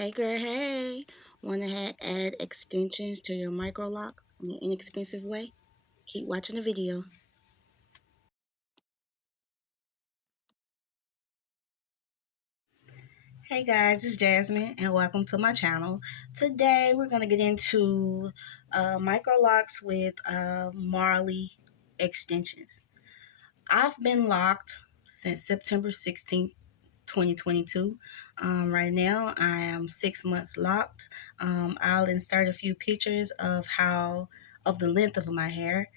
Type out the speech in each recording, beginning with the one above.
Hey girl, hey. Want to add extensions to your Microlocs in an inexpensive way? Keep watching the video. Hey guys, it's Jasmine and welcome to my channel. Today we're going to get into Microlocs with Marley extensions. I've been locked since September 16th, 2022. Right now I am 6 months locked. I'll insert a few pictures of the length of my hair.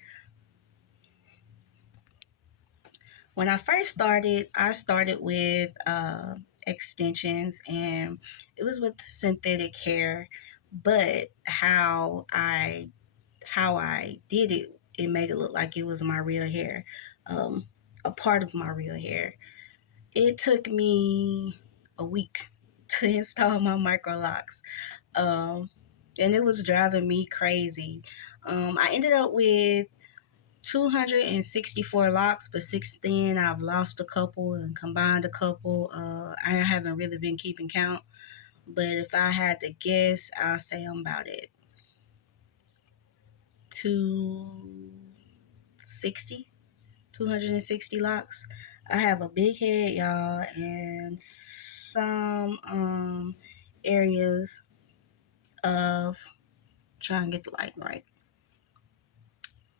When I first started, I started with extensions, and it was with synthetic hair. But how I did it, it made it look like it was my real hair, um, a part of my real hair. It took me a week to install my Microlocs, um, and it was driving me crazy. I ended up with 264 locks, but since then I've lost a couple and combined a couple. I haven't really been keeping count, but if I had to guess, I'll say I'm about at 260, 260 locks. I have a big head, y'all, and some areas of trying to get the light right.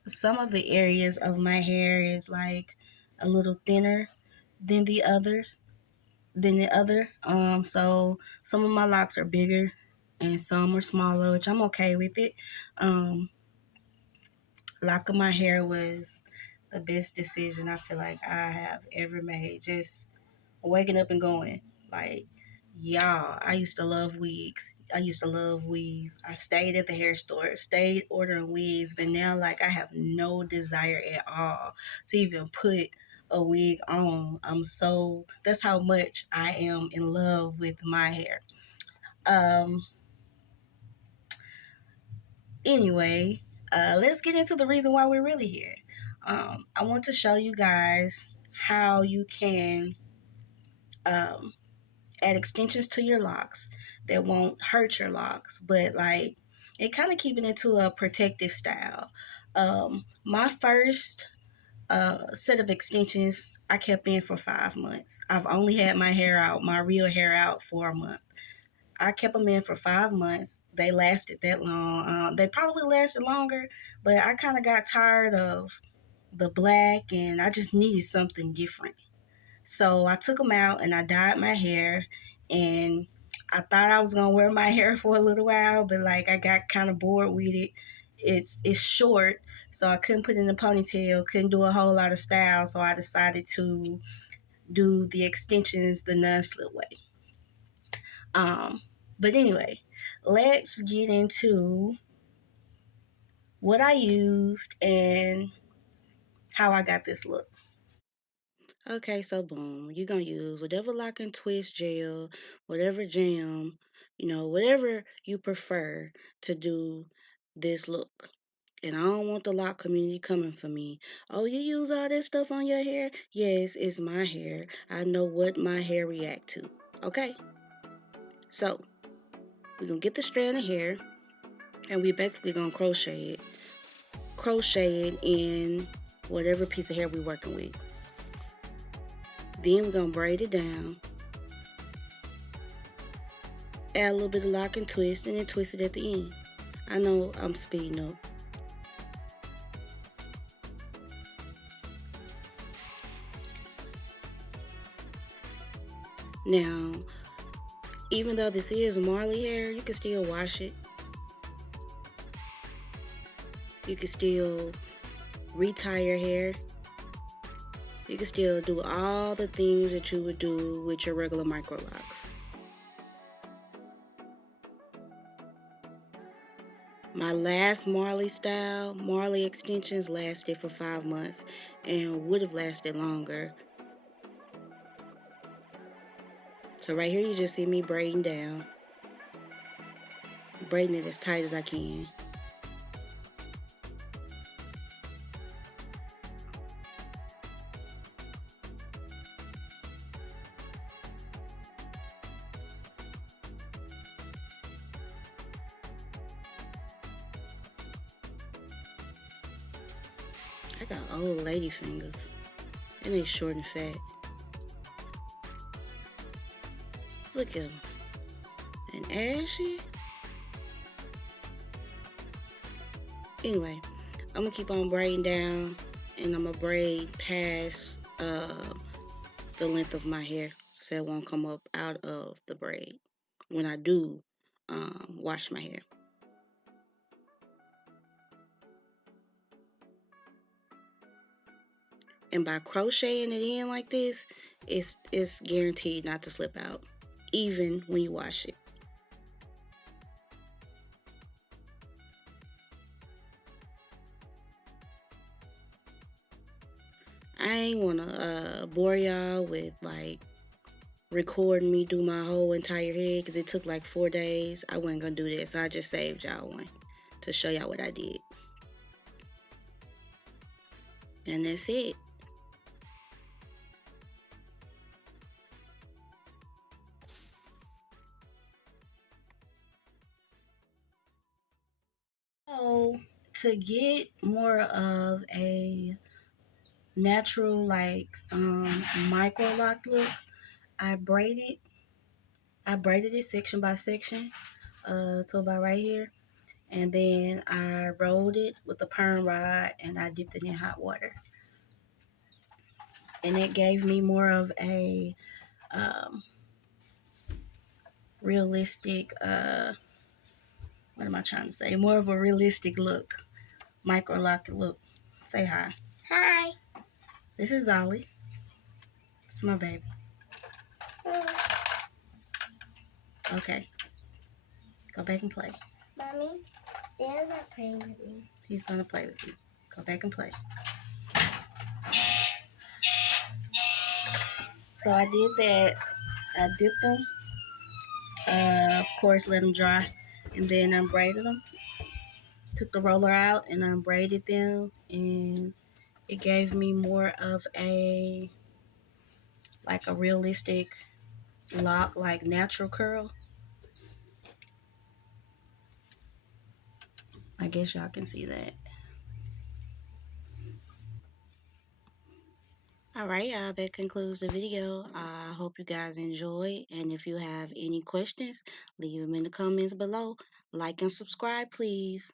Some of the areas of my hair is like a little thinner than the others than the other. So some of my locks are bigger and some are smaller, which I'm okay with it. Um, Locking my hair was the best decision I feel like I have ever made. Just waking up and going. Like, y'all, I used to love wigs. I used to love weave. I stayed at the hair store, stayed ordering wigs, but now like I have no desire at all to even put a wig on. That's how much I am in love with my hair. Um anyway, let's get into the reason why we're really here. I want to show you guys how you can um add extensions to your locks that won't hurt your locks, but like it kind of keeping it to a protective style. My first set of extensions I kept in for 5 months. I've only had my real hair out for a month. I kept them in for 5 months. They lasted that long. They probably lasted longer, but I kind of got tired of the black and I just needed something different. So I took them out and I dyed my hair, and I thought I was gonna wear my hair for a little while, but like I got kind of bored with it. It's short, so I couldn't put it in a ponytail, couldn't do a whole lot of style, so I decided to do the extensions the non-slip way. Um, but anyway, let's get into what I used and how I got this look. Okay, so boom, you're gonna use whatever lock and twist gel, whatever jam, whatever you prefer to do this look. And I don't want the lock community coming for me. Oh, you use all that stuff on your hair? Yes, it's my hair. I know what my hair react to. Okay, so we're gonna get the strand of hair and we basically gonna crochet it in whatever piece of hair we're working with. Then we're gonna braid it down, add a little bit of lock and twist, and then twist it at the end. I know I'm speeding up. Now, even though this is Marley hair, you can still wash it. You can still retie your hair. You can still do all the things that you would do with your regular Microlocs. My last Marley extensions lasted for 5 months and would have lasted longer. So right here you just see me braiding down. Braiding it as tight as I can. I got old lady fingers. And they short and fat. Look at them. And ashy. Anyway, I'm gonna keep on braiding down, and I'm gonna braid past the length of my hair so it won't come up out of the braid when I do wash my hair. And by crocheting it in like this, it's guaranteed not to slip out, even when you wash it. I ain't wanna bore y'all with like recording me do my whole entire head because it took like 4 days. I wasn't gonna do that, so I just saved y'all one to show y'all what I did. And that's it. So to get more of a natural like microloc look, I braided it section by section to about right here, and then I rolled it with a perm rod and I dipped it in hot water, and it gave me more of a um, realistic what am I trying to say? More of a realistic look, microloc look. Say hi. Hi. This is Ollie. It's my baby. Okay. Go back and play. Mommy, Dad's not playing with me. He's gonna play with you. Go back and play. So I did that. I dipped them. Of course, let them dry, and then I braided them. Took the roller out and I braided them, and it gave me more of a like a realistic lock, like natural curl. I guess y'all can see that. All right, y'all, that concludes the video. I hope you guys enjoyed. And if you have any questions, leave them in the comments below. Like and subscribe, please.